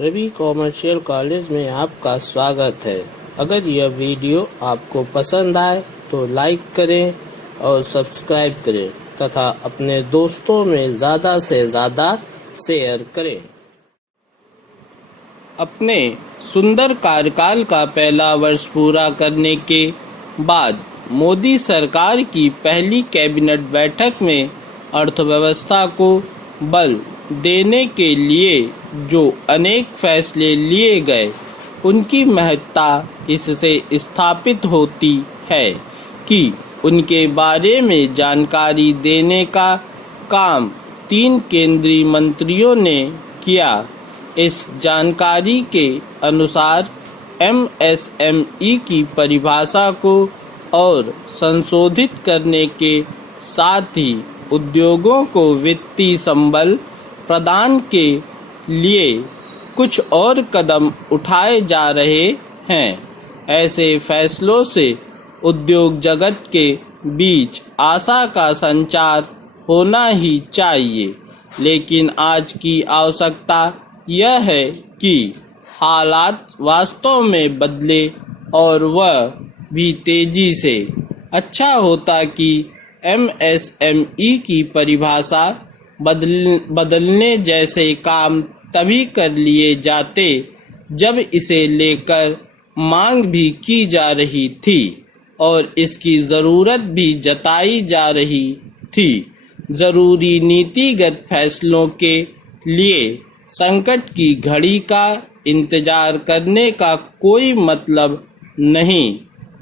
Ravi commercial college में आपका स्वागत है। अगर यह वीडियो आपको पसंद आए तो लाइक करें और सब्सक्राइब करें तथा अपने दोस्तों में ज़्यादा से ज़्यादा शेयर करें। अपने सुंदर कार्यकाल का पहला वर्ष पूरा करने के बाद मोदी सरकार की पहली कैबिनेट बैठक में अर्थव्यवस्था को बल देने के लिए जो अनेक फैसले लिए गए, उनकी महत्ता इससे स्थापित होती है कि उनके बारे में जानकारी देने का काम 3 केंद्रीय मंत्रियों ने किया। इस जानकारी के अनुसार MSME की परिभाषा को और संशोधित करने के साथ ही उद्योगों को वित्तीय संबल प्रदान के लिए कुछ और कदम उठाए जा रहे हैं। ऐसे फैसलों से उद्योग जगत के बीच आशा का संचार होना ही चाहिए, लेकिन आज की आवश्यकता यह है कि हालात वास्तव में बदले और वह भी तेजी से। अच्छा होता कि MSME की परिभाषा बदलने जैसे काम तभी कर लिए जाते जब इसे लेकर मांग भी की जा रही थी और इसकी ज़रूरत भी जताई जा रही थी। ज़रूरी नीतिगत फैसलों के लिए संकट की घड़ी का इंतजार करने का कोई मतलब नहीं।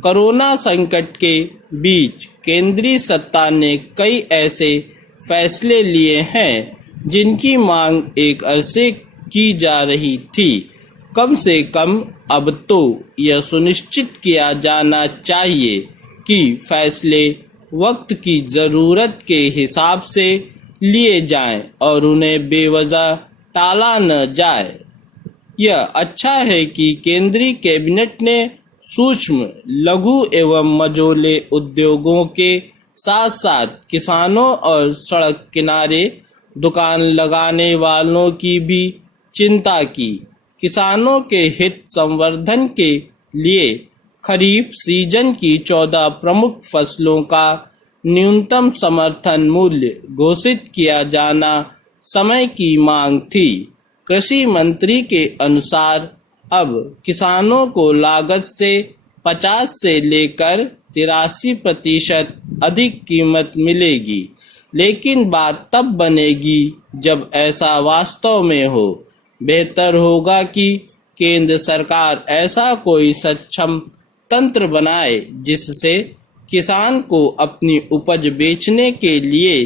कोरोना संकट के बीच केंद्रीय सत्ता ने कई ऐसे फैसले लिए हैं जिनकी मांग एक अरसे की जा रही थी। कम से कम अब तो यह सुनिश्चित किया जाना चाहिए कि फैसले वक्त की ज़रूरत के हिसाब से लिए जाएं और उन्हें बेवजह टाला न जाए। यह अच्छा है कि केंद्रीय कैबिनेट ने सूक्ष्म, लघु एवं मझोले उद्योगों के साथ साथ किसानों और सड़क किनारे दुकान लगाने वालों की भी चिंता की। किसानों के हित संवर्धन के लिए खरीफ सीजन की 14 प्रमुख फसलों का न्यूनतम समर्थन मूल्य घोषित किया जाना समय की मांग थी। कृषि मंत्री के अनुसार अब किसानों को लागत से 50 से लेकर 83% अधिक कीमत मिलेगी, लेकिन बात तब बनेगी जब ऐसा वास्तव में हो। बेहतर होगा कि केंद्र सरकार ऐसा कोई सक्षम तंत्र बनाए जिससे किसान को अपनी उपज बेचने के लिए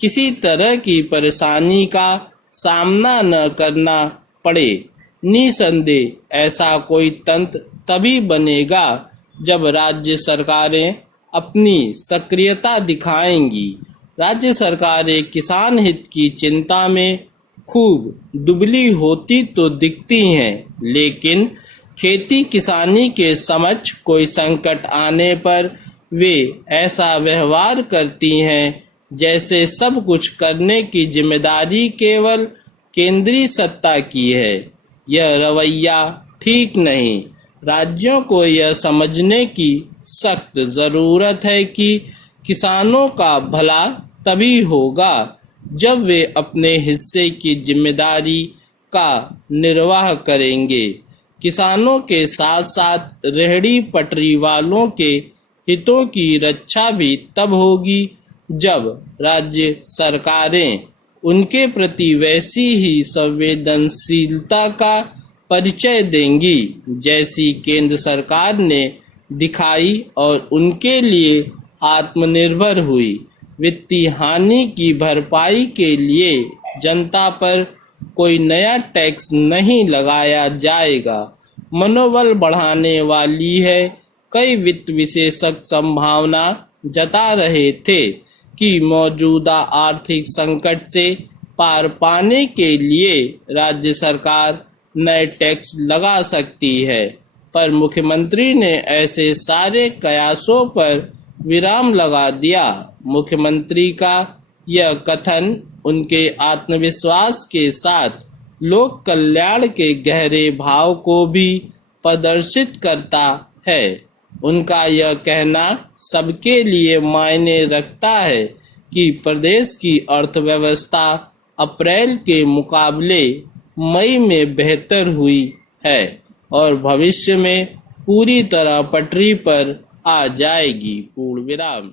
किसी तरह की परेशानी का सामना न करना पड़े। निसंदेह ऐसा कोई तंत्र तभी बनेगा जब राज्य सरकारें अपनी सक्रियता दिखाएंगी। राज्य सरकारें किसान हित की चिंता में खूब दुबली होती तो दिखती हैं, लेकिन खेती किसानी के समक्ष कोई संकट आने पर वे ऐसा व्यवहार करती हैं जैसे सब कुछ करने की जिम्मेदारी केवल केंद्रीय सत्ता की है। यह रवैया ठीक नहीं। राज्यों को यह समझने की सख्त ज़रूरत है कि किसानों का भला तभी होगा जब वे अपने हिस्से की जिम्मेदारी का निर्वाह करेंगे। किसानों के साथ साथ रेहड़ी पटरी वालों के हितों की रक्षा भी तब होगी जब राज्य सरकारें उनके प्रति वैसी ही संवेदनशीलता का परिचय देंगी जैसी केंद्र सरकार ने दिखाई और उनके लिए आत्मनिर्भर हुई। वित्तीय हानि की भरपाई के लिए जनता पर कोई नया टैक्स नहीं लगाया जाएगा। मनोबल बढ़ाने वाली है। कई वित्त विशेषज्ञ संभावना जता रहे थे कि मौजूदा आर्थिक संकट से पार पाने के लिए राज्य सरकार नए टैक्स लगा सकती है, पर मुख्यमंत्री ने ऐसे सारे कयासों पर विराम लगा दिया। मुख्यमंत्री का यह कथन उनके आत्मविश्वास के साथ लोक कल्याण के गहरे भाव को भी प्रदर्शित करता है। उनका यह कहना सबके लिए मायने रखता है कि प्रदेश की अर्थव्यवस्था अप्रैल के मुकाबले मई में बेहतर हुई है और भविष्य में पूरी तरह पटरी पर आ जाएगी। पूर्ण विराम।